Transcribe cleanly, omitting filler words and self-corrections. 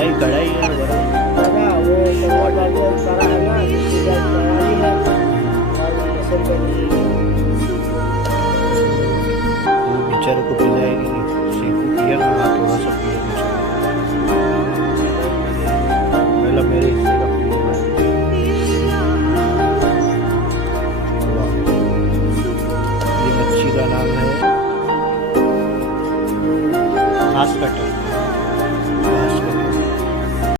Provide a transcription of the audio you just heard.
कढ़ाई कढ़ाई यार गरम। दादा वो टमाटर सारा है ना, तैयारी है और लहसुन बनी। वो बेचारे को पिलाएगी, शेखू पिया ना थोड़ा सा पिया पहला मेरे हिस्से का पिया। ये मच्छी का नाम है घास कटर।